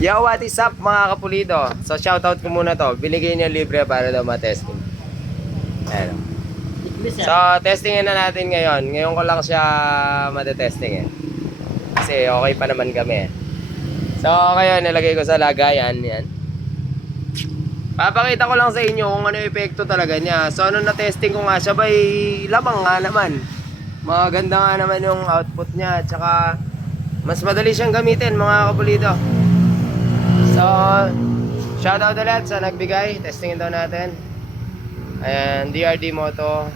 Yo, what is up mga kapulido? So shoutout ko muna to. Binigay niya libre para daw ma-testing. Ayan. So testingin na natin ngayon. Ngayon ko lang siya matetesting eh. Kasi okay pa naman kami eh. So ngayon nilagay ko sa lagayan. Yan. Papakita ko lang sa inyo kung ano yung epekto talaga niya. So ano na testing ko nga siya ba lamang nga naman. Maganda nga naman yung output niya. Tsaka mas madali siyang gamitin mga kapulido. So, shoutout ulit sa nagbigay. Testingin daw natin. Ayan, DRD Moto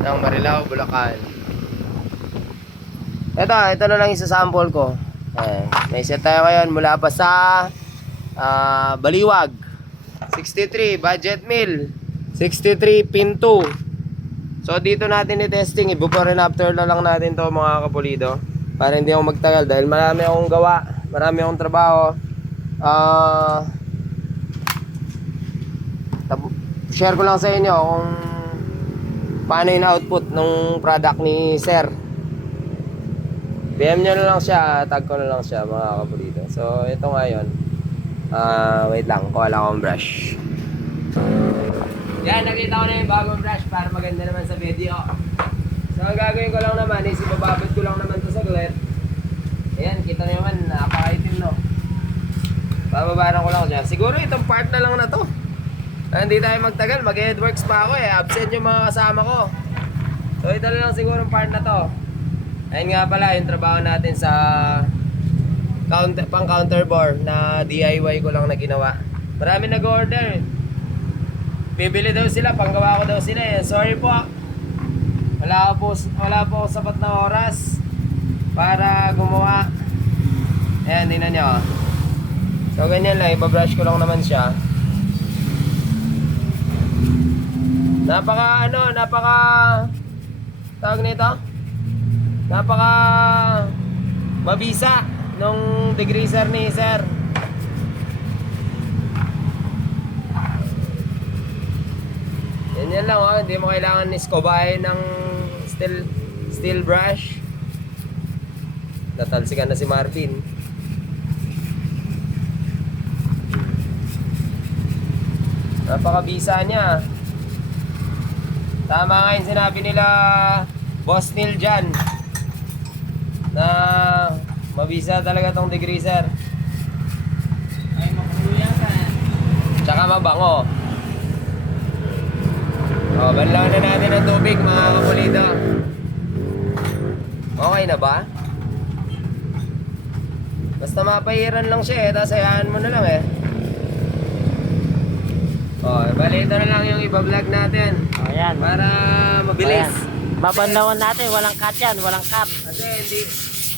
ng Marilao, Bulacan. Ito na lang isa-sample ko. Ayan, may set tayo ngayon mula pa sa Baliwag. 63, budget mill. 63, pin 2. So, dito natin i-testing. I-before and after na lang natin to mga kapulido. Para hindi ako magtagal dahil marami akong gawa. Marami akong trabaho. Share ko lang sa inyo kung paano yung output ng product ni Sir. PM nyo na lang siya, tag ko na lang siya mga kapulito. So ito ngayon, wait lang, kuha lang akong brush. Yan, nakita ko na yung bagong brush para maganda naman sa video. So ang gagawin ko lang naman is ibababad ko lang naman ito sa glit. Ayan, kita nyo naman, napakaitim no. Bababaran ko lang siya. Siguro itong part na lang na to. Hindi tayo magtagal, mag-headworks pa ako eh. Absent yung mga kasama ko. So ito na lang siguro yung part na to. Ayun nga pala yung trabaho natin sa pang counter bore na DIY ko lang na ginawa. Marami nag-order. Bibili daw sila, panggawa ko daw sila eh. Sorry po. Wala po ako sapat na oras para gumawa. Ayan, tingnan nyo. So ganyan lang, ibabrush ko lang naman siya. Napaka tawag nito? Napaka mabisa nung degreaser ni Sir. Yan lang oh, hindi mo kailangan iskobahin ng steel brush. Natalsikan na si Marvin. Napakabisa niya. Tama nga yung sinabi nila Boss Neil dyan na mabisa talaga tong degreaser. Ay, makuluyan ka. Tsaka mabango. O, banlaw na natin ang tubig mga kapulito. Okay na ba? Basta mapahiran lang siya eh, tapos hayaan mo na lang eh. O, bali ito na lang yung iba-vlog natin. Ayan. Para mabilis. Ayan. Babanlawan natin, walang cut yan, walang cut. Kasi hindi,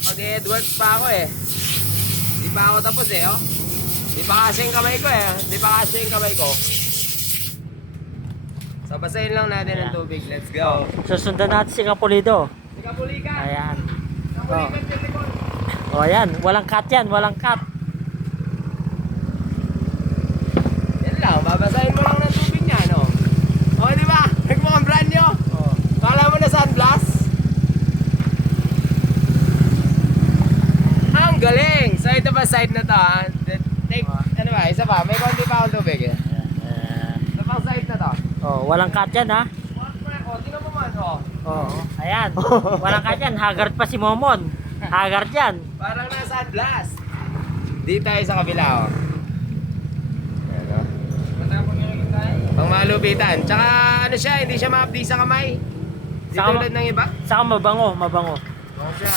mag-edwards pa ako eh. Hindi pa ako tapos eh, oh. Hindi pa kasi yung kamay ko eh. Hindi pa kasi yung kamay ko. So, basahin lang natin ang tubig. Let's go. Susundan natin si Kapulido. Si Kapulikan. Ayan. Kapulikan, telepon. O ayan, walang cut yan, walang cut. Yan lang, babasahin mo lang ng tubig niya, no? O, di ba? Nagmukhang brand nyo. O. Kala mo na sunblast? Ang galing! So, ito ba side na to, ha? Take, ano ba? Isa pa? May konti pa akong tubig, eh. Ito pang side na to. O, walang cut yan ha. O, tingnan mo man, o. O, ayan. Walang cut yan, haggard pa si Momon. Haggard yan. Parang nasa blast. Dito tayo sa kabila, oh. Ayan, oh. Pang malupitan. Tsaka ano siya, hindi siya maapdi sa kamay. Hindi Saka tulad ng iba. Saka mabango, mabango. Oo siya.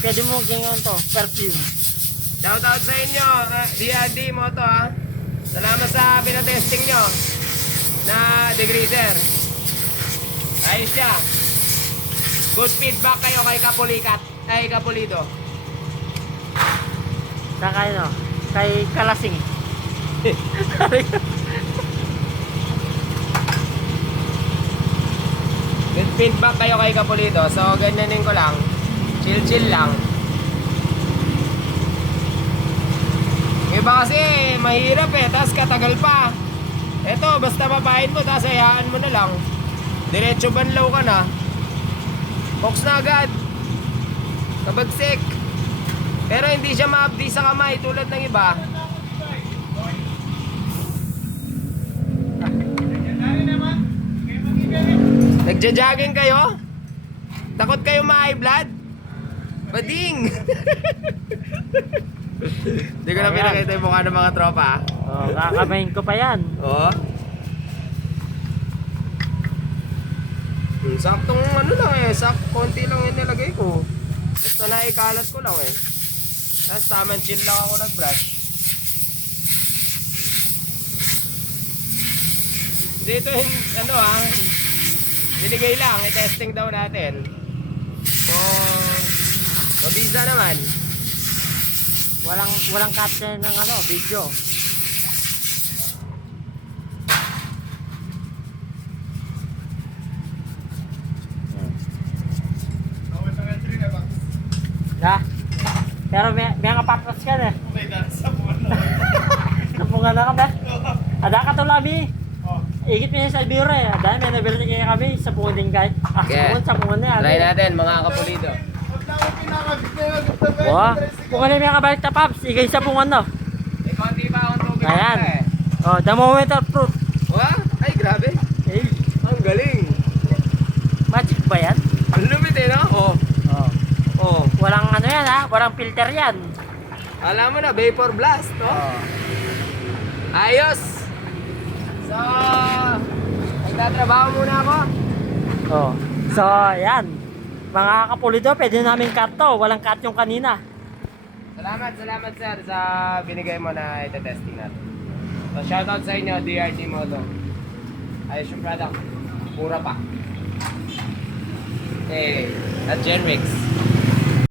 Pwede mo ganyan to, perfume. Shoutout sa inyo, DRD Moto ha. Salamat sa pinatesting nyo na degreaser. Ayos siya. Good feedback kayo kay Kapulikat. Ay, Kapulido. Saka ano, kay Kalasing. Good feedback kayo kay Kapulido. So, ganyanin ko lang. Chill lang. Yung iba kasi, mahirap eh. Tapos katagal pa. Eto, basta papahin mo, tapos hayaan mo na lang. Diretso banlaw ka na. Box na agad. Kabagsik. Pero hindi siya ma-update sa kamay tulad ng iba. Nagja-jogging kayo? Takot kayo ma-high blood? Bading! Hindi ko na Ayan. pinakita yung mukha ng mga tropa. Oh, kakamayin ko pa yan. Oo. Saktong ano lang eh, konti lang yung nilagay ko. Basta naikalat ko lang eh. Tapos tamang chill lang ako nag-brush. Dito yung ano binigay lang, i-testing daw natin. So, mabisa naman. Walang caption ng video. Ya. Pero may nga patras ka na. Napunga na kami. Ada ka to labi. Igit mo sa biro eh. Ada may nabili kaya kami sa puning guys. Okay. Sa puning. Try natin mga kapulido. Wah, pungan na may kabalik ta paps. Igay sa pungan no. Eh, konti pa akong tubig. Ayan. Eh. Oh, the moment of truth. Wah, ay grabe. Eh, Ang galing. magic ba yan? Ang lumit eh, no? Oh. Oh. Oh. Walang ano yan ha, walang filter yan. Alam mo na, vapor blast, no? Oh. Ayos! So, nagtatrabaho muna ako. Oh. So, yan. Mga kapulido, pwede namin cut to. Walang cut yung kanina. Salamat sir sa binigay mo na ite-testing natin. So, shoutout sa inyo, DRT Moto. Ayos yung product. Pura pa. Eh, at Genrix.